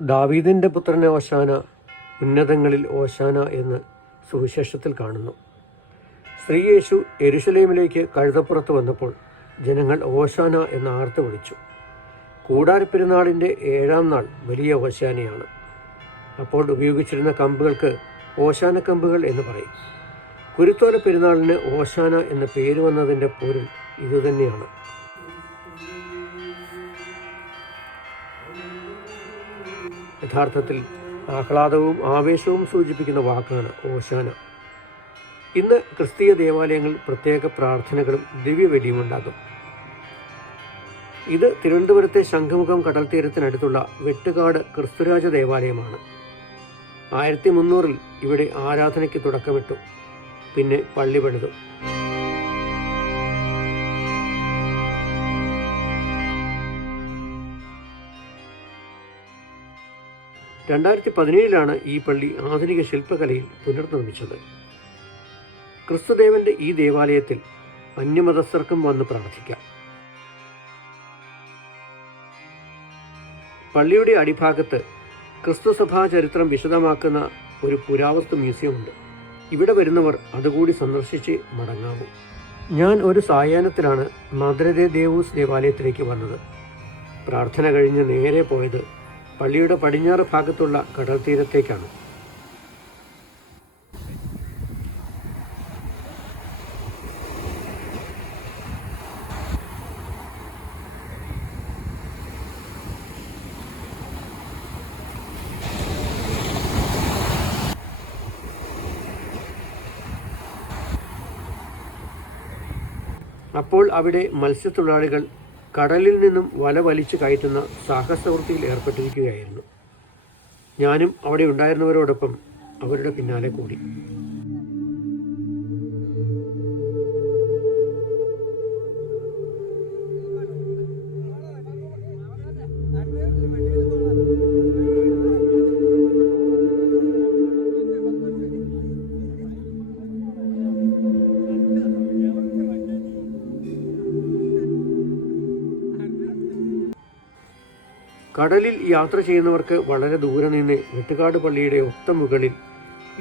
ദാവീദിൻ്റെ പുത്രനെ ഓശാന, ഉന്നതങ്ങളിൽ ഓശാന എന്ന് സുവിശേഷത്തിൽ കാണുന്നു. ശ്രീയേശു യെരുശലേമിലേക്ക് കഴുതപ്പുറത്ത് വന്നപ്പോൾ ജനങ്ങൾ ഓശാന എന്ന് ആർത്ത് വിളിച്ചു. കൂടാരപ്പെരുന്നാളിൻ്റെ 7-ാം നാൾ വലിയ ഓശാനയാണ്. അപ്പോൾ ഉപയോഗിച്ചിരുന്ന കമ്പുകൾക്ക് ഓശാന കമ്പുകൾ എന്ന് പറയും. കുരുത്തോല പെരുന്നാളിന് ഓശാന എന്ന പേര് വന്നതിൻ്റെ പൊരുൾ ഇതുതന്നെയാണ്. യഥാർത്ഥത്തിൽ ആഹ്ലാദവും ആവേശവും സൂചിപ്പിക്കുന്ന വാക്കാണ് ഓശാന. ഇന്ന് ക്രിസ്തീയ ദേവാലയങ്ങളിൽ പ്രത്യേക പ്രാർത്ഥനകളും ദിവ്യബലിയും ഉണ്ടാകും. ഇത് തിരുവനന്തപുരത്തെ ശംഖുമുഖം കടൽ തീരത്തിനടുത്തുള്ള വെട്ടുകാട് ക്രിസ്തുരാജ ദേവാലയമാണ്. 1300 ഇവിടെ ആരാധനയ്ക്ക് തുടക്കമിട്ടു. പിന്നെ പള്ളി പണിതു. 2017 ഈ പള്ളി ആധുനിക ശില്പകലയിൽ പുനർനിർമ്മിച്ചത്. ക്രിസ്തുദേവന്റെ ഈ ദേവാലയത്തിൽ അന്യമതസ്ഥർക്കും വന്ന് പ്രാർത്ഥിക്കാം. പള്ളിയുടെ അടിഭാഗത്ത് ക്രിസ്തുസഭാ ചരിത്രം വിശദമാക്കുന്ന ഒരു പുരാവസ്തു മ്യൂസിയമുണ്ട്. ഇവിടെ വരുന്നവർ അതുകൂടി സന്ദർശിച്ച് മടങ്ങാവൂ. ഞാൻ ഒരു സായാഹ്നത്തിലാണ് മദർ ദേ ദേവൂസ് ദേവാലയത്തിലേക്ക് വന്നത്. പ്രാർത്ഥന കഴിഞ്ഞ് നേരെ പോയത് പള്ളിയുടെ പടിഞ്ഞാറ് ഭാഗത്തുള്ള കടൽ തീരത്തേക്കാണ്. അപ്പോൾ അവിടെ മത്സ്യത്തൊഴിലാളികൾ കടലിൽ നിന്നും വല വലിച്ചു കയറ്റുന്ന സാഹസവൃത്തിയിൽ ഏർപ്പെട്ടിരിക്കുകയായിരുന്നു. ഞാനും അവിടെ ഉണ്ടായിരുന്നവരോടൊപ്പം അവരുടെ പിന്നാലെ കൂടി. കടലിൽ യാത്ര ചെയ്യുന്നവർക്ക് വളരെ ദൂരെ നിന്ന് വെട്ടുകാട് പള്ളിയുടെ ഒത്ത മുകളിൽ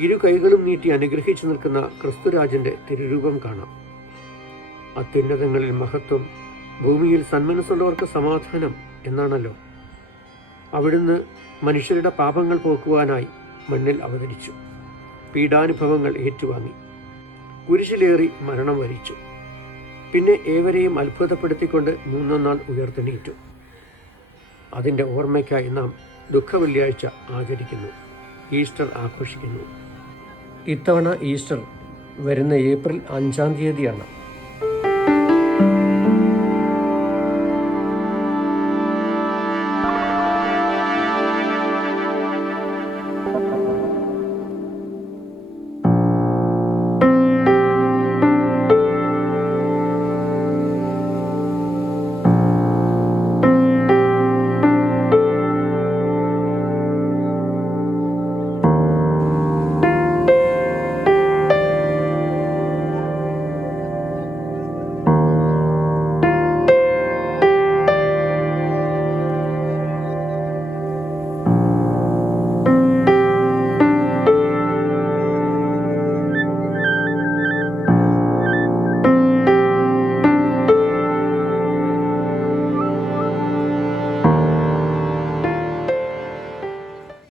ഇരു കൈകളും നീട്ടി അനുഗ്രഹിച്ചു നിൽക്കുന്ന ക്രിസ്തുരാജന്റെ തിരുരൂപം കാണാം. അത്യുന്നതങ്ങളിൽ മഹത്വം, ഭൂമിയിൽ സന്മനസ്സുള്ളവർക്ക് സമാധാനം എന്നാണല്ലോ. അവിടുന്ന് മനുഷ്യരുടെ പാപങ്ങൾ പോക്കുവാനായി മണ്ണിൽ അവതരിച്ചു. പീഡാനുഭവങ്ങൾ ഏറ്റുവാങ്ങി, കുരിശിലേറി മരണം വരിച്ചു. പിന്നെ ഏവരെയും അത്ഭുതപ്പെടുത്തിക്കൊണ്ട് 3-ാം നാൾ ഉയർത്തെണീറ്റു. അതിൻ്റെ ഓർമ്മയ്ക്കായി നാം ദുഃഖവെള്ളിയാഴ്ച ആചരിക്കുന്നു, ഈസ്റ്റർ ആഘോഷിക്കുന്നു. ഇത്തവണ ഈസ്റ്റർ വരുന്ന ഏപ്രിൽ 5-ാം തീയതിയാണ്.